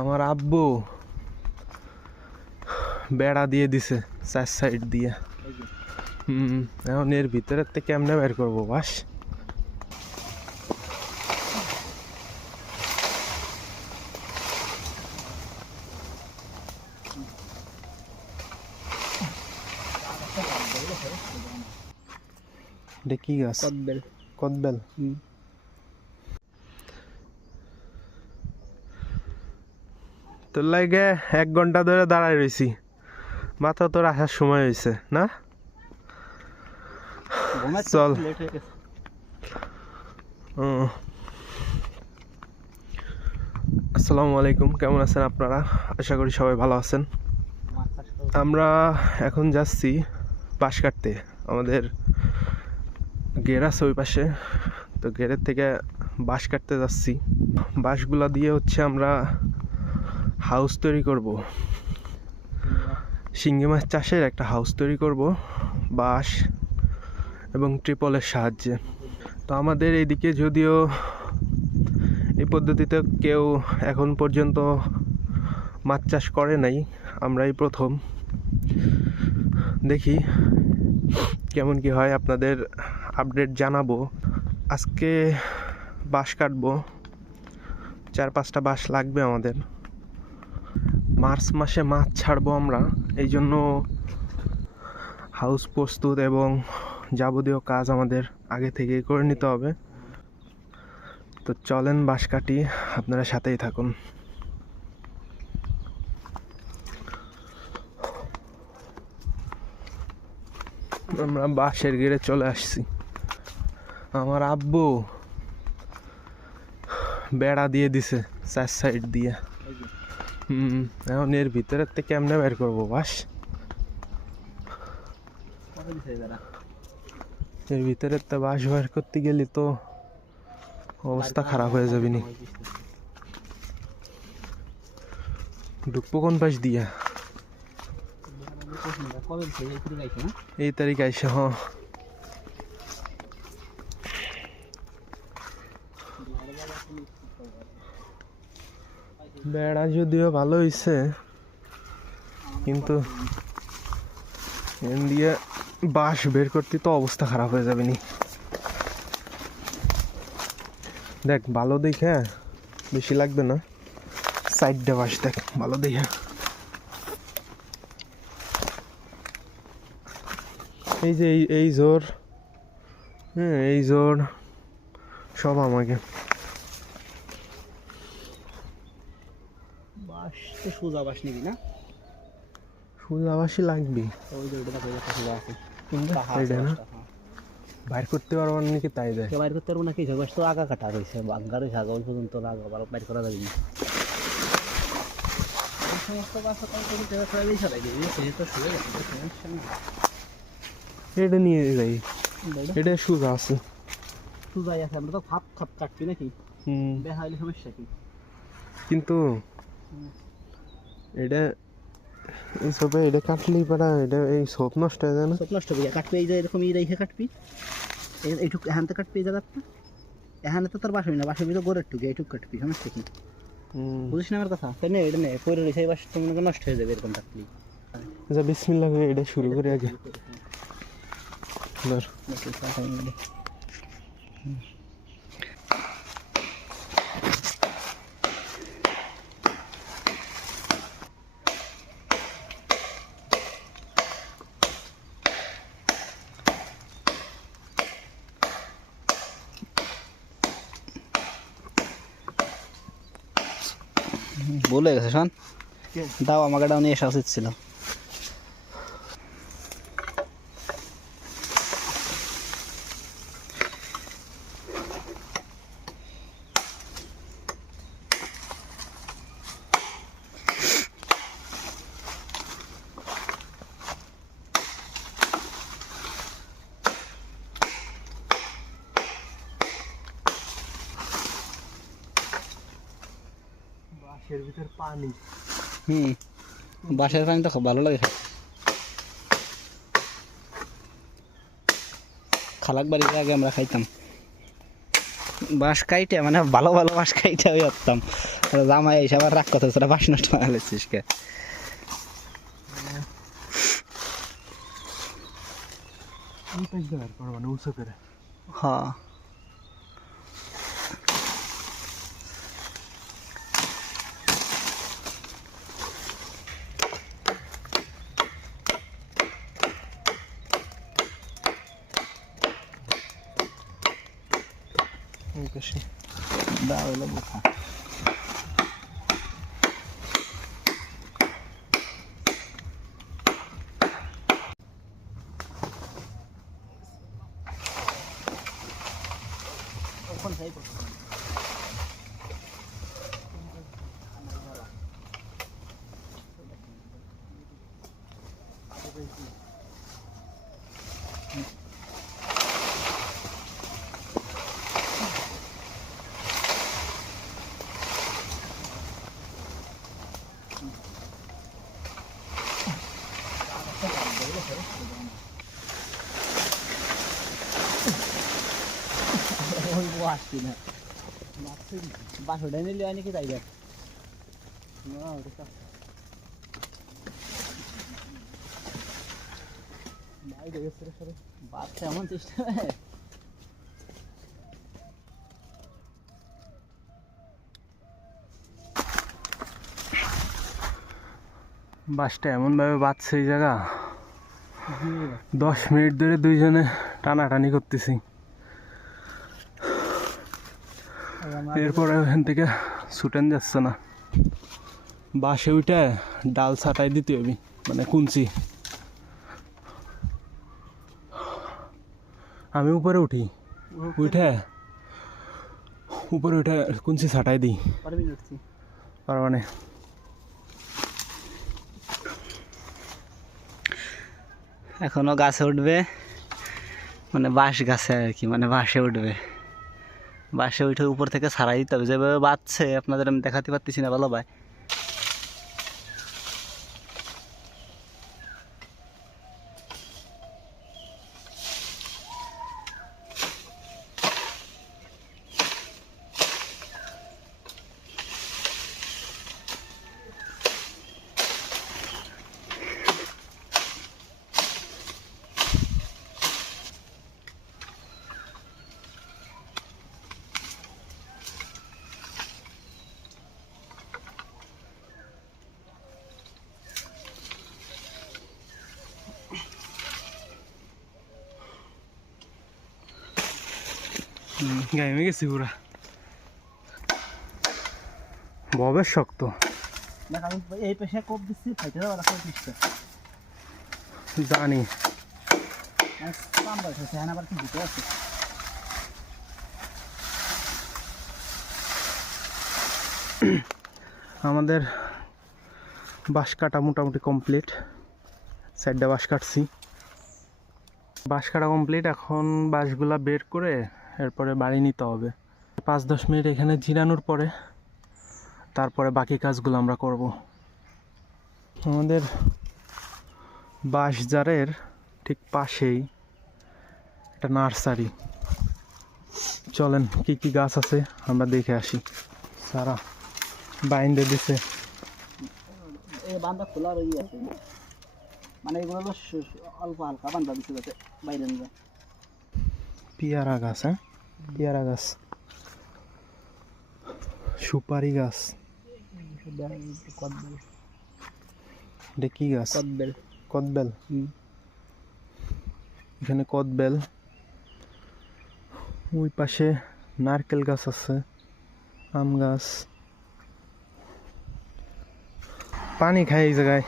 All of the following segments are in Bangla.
আমার আব্বু বেড়া দিয়ে দিছে চার সাইড দিয়ে। এখন এর ভিতরে থেকে কেমনে বের করবো বাস? এটা কি গাছ? কদবেল। কদবেল। তোর লাগে 1 ঘন্টা ধরে দাঁড়ায় রয়েছি, মাথা তোর আসার সময় হয়েছে না? চল। আসসালামু আলাইকুম, কেমন আছেন আপনারা? আশা করি সবাই ভালো আছেন। আমরা এখন যাচ্ছি বাঁশ কাটতে। আমাদের গের আছে ওই পাশে, তো গেরের থেকে বাঁশ কাটতে যাচ্ছি। বাঁশগুলা দিয়ে হচ্ছে আমরা হাউস তৈরি করব, শিঙ্গি মাছ চাষের একটা হাউস তৈরি করব বাঁশ এবং ট্রিপলের সাহায্যে। তো আমাদের এইদিকে যদিও এই পদ্ধতিতে কেউ এখন পর্যন্ত মাছ চাষ করে নাই, আমরাই প্রথম। দেখি কেমন কি হয়, আপনাদের আপডেট জানাবো। আজকে বাঁশ কাটবো, 4-5টা বাঁশ লাগবে আমাদের। মার্চ মাসে মাছ ছাড়বো আমরা, এই জন্য হাউস প্রস্তুত এবং যাবতীয় কাজ আমাদের আগে থেকেই করে নিতে হবে। তো চলেন বাঁশ কাটি, আপনারা সাথেই থাকুন। আমরা বাঁশের গেড়ে চলে আসছি। আমার আব্বু বেড়া দিয়ে দিছে 4 সাইড দিয়ে। এখন এর ভিতরে থেকে কেমনে বের করবো বাঁশ? এর ভিতরে তো বাঁশ বের করতে গেলে তো অবস্থা খারাপ হয়ে যাবে নি। ঢুকবো কোন পাশ দিয়া? এই তারিখ আইসা। বেড়া যদিও ভালো হইছে, কিন্তু এন দিয়ে বাঁশ বের করতে তো অবস্থা খারাপ হয়ে যাবে নি। দেখ ভালো দেখে, বেশি লাগবে না, সাইডটা বাঁশ দেখ ভালো দেখে। এই যে এই জোর, এই জোর সব আমাকে। বাঁশ তো সোজা বাঁশ নিবি না? সোজা বাঁশই লাগবে। ওই যে ওটা সোজা আছে, এইটা না বাইর করতে পারবো নাকি তাই দেয়। বাইর করতে পারবো না কি? বাঁশ তো আগা কাটা রয়েছে, বাঙ্গারে আগা ওই পর্যন্ত আগা বাইর করা যাবে না। এটা নিয়ে যাই, এটা সোজা আছে। সোজাই আছে, আমরা তো খাপ খাপ কাটছি নাকি? দেখা হলে সমস্যা কি? কিন্তু এটা এই সবে এটা কাটলেই পারা, এটা এই সব নষ্ট হয়ে যায় না? সব নষ্ট হয়ে যায়। কাটবি এই যে এরকম রেখে কাটবি, এইটুক এখান থেকে কাটবি এই জায়গাটা। এখানে তো তোর বাস হবি না, বাস হবি তো গোড়ের টুকে, এইটুক কাটবি, সমস্যা কি? বুঝিস না আমার কথা? তাই না? এটা নেই পরে সেই বাস তো মনে নষ্ট হয়ে যাবে এরকম কাটলি। আচ্ছা বিসমিল্লাহ করে এটা শুরু করি আগে। ধর বলে গেছে শোন, দাও আমাকে দাও, নিয়ে আসা উচিত ছিল। বাঁশের ভিতর পানি। বাঁশের পানি তো খুব ভালো লাগে। খালাক বাড়িতে আগে আমরা খাইতাম বাঁশ কাইটে, মানে ভালো ভালো বাঁশ কাইটে হয়ে আসতাম। জামাই এসে আবার রাগ কথা তোরা বাস নষ্ট বানালেছিস কে? মানে উঁচু করে হ্যাঁ এই পাশে দাও হলো বোখা আসছি না বাসটা নিলে হয় নাকি তাই দেখ বাচ্চা এমন চেষ্টা বাসটা এমনভাবে বাজছে এই জায়গা 10 মিনিট ধরে দুইজনে টানাটানি করতেছি। এরপরে ওখান থেকে ছুটেন যাচ্ছে না, বাসে উঠে ডাল ছাটাই দিতে হবে, মানে কুঞ্চি। আমি উপরে উঠি, উঠে কুঞ্চি ছাটাই দিই আর মানে এখনো গাছে উঠবে, মানে বাঁশ গাছে আর কি, মানে বাঁশে উঠবে। বাঁশে উঠে উপর থেকে ছাড়াই দিতে হবে, যেভাবে বাঁচছে আপনাদের আমি দেখাতে পারতেছি না ভালো ভাই। গাইমে গেছি পুরা, ববের শক্ত। দেখ আমি এই পেশে কোপ দিচ্ছি, ফাইটে যাওয়ার জানি আবার কি দিতে আছে। আমাদের বাঁশ কাটা মোটামুটি কমপ্লিট, সাইডটা বাঁশ কাটছি, বাঁশ কাটা কমপ্লিট। এখন বাঁশগুলা বের করে এরপরে বাড়ি নিতে হবে। 5-10 মিনিট এখানে জিরানোর পরে তারপরে বাকি কাজগুলো আমরা করব। আমাদের বাঁশঝাড়ের ঠিক পাশেই একটা নার্সারি, চলেন কি কি গাছ আছে আমরা দেখে আসি। সারা বাইন্ডে দিছে, এই বান্ধা খোলা রয়ে আছে, মানে এগুলো অল্প হালকা বান্ধা দিচ্ছে যাতে বাইরে নিয়ে যায়। পেয়ারা গাছ, হ্যাঁ পেয়ারা গাছ, সুপারি গাছ, এটা কি গাছ? কদবেল। কদবেল, এখানে কদবেল, ওই পাশে নারকেল গাছ আছে, আম গাছ। পানি খায় এই জায়গায়।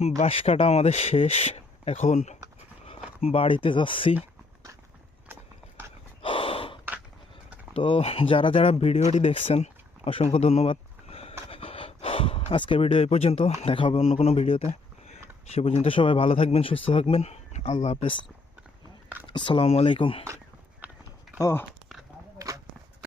বাঁশ কাটা আমাদের শেষ, এখন বাড়িতে যাচ্ছি। তো যারা যারা ভিডিওটি দেখছেন অসংখ্য ধন্যবাদ। আজকের ভিডিও এই পর্যন্ত, দেখা হবে অন্য কোনো ভিডিওতে। সে পর্যন্ত সবাই ভালো থাকবেন, সুস্থ থাকবেন। আল্লাহ হাফেজ, আসসালামু আলাইকুম। ও